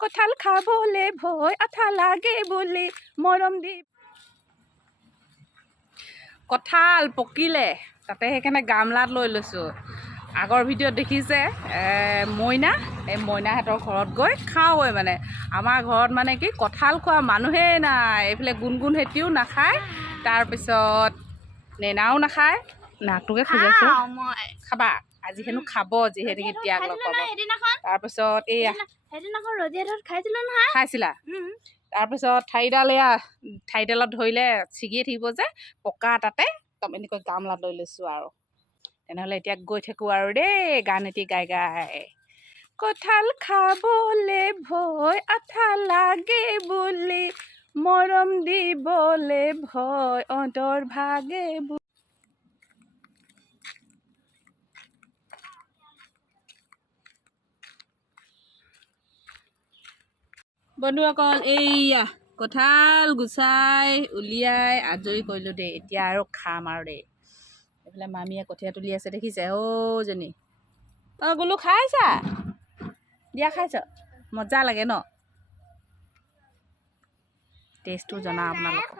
কঁঠাল খাবলে ভয় আঠা লাগে বুলি মৰম দি কঁঠাল পকিলে তাতে সেইকাৰণে গামলাত লৈ লৈছোঁ আগৰ ভিডিঅ'ত দেখিছে মইনা এই মইনাহঁতৰ ঘৰত গৈ খাওঁগৈ মানে আমাৰ ঘৰত মানে কি কঁঠাল খোৱা মানুহেই নাই এইফালে গুণগুণ হেতিও নাখায় তাৰপিছত নেনাও নাখায় নাকটোকে খোজাইছোঁ খাবা আজি হেনো খাব যিহেতুকে ত্যাগ লগ পাব তাৰপিছত এইয়া খাইছিলা তাৰপিছত ঠাৰিডালত ধৰিলে ছিগিয়ে থাকিব যে পকা তাতে একদম এনেকৈ গামলাত লৈ লৈছোঁ আৰু তেনেহ'লে এতিয়া গৈ থাকোঁ আৰু দেই গান এটি গাই গাই কঁঠাল খাবলে ভয় আঠা লাগে বুলি মৰম দিবলে ভয় অন্তৰ ভাগে বন্ধুসকল এইয়া কঁঠাল গুচাই উলিয়াই আজৰি কৰিলোঁ দেই এতিয়া আৰু খাম আৰু দেই এইফালে মামীয়ে কঠীয়া তুলি আছে দেখিছে অ'জনী অঁ গুলু খাইছা দিয়া খাইছ মজা লাগে ন টেষ্টটো জনা আপোনালোকক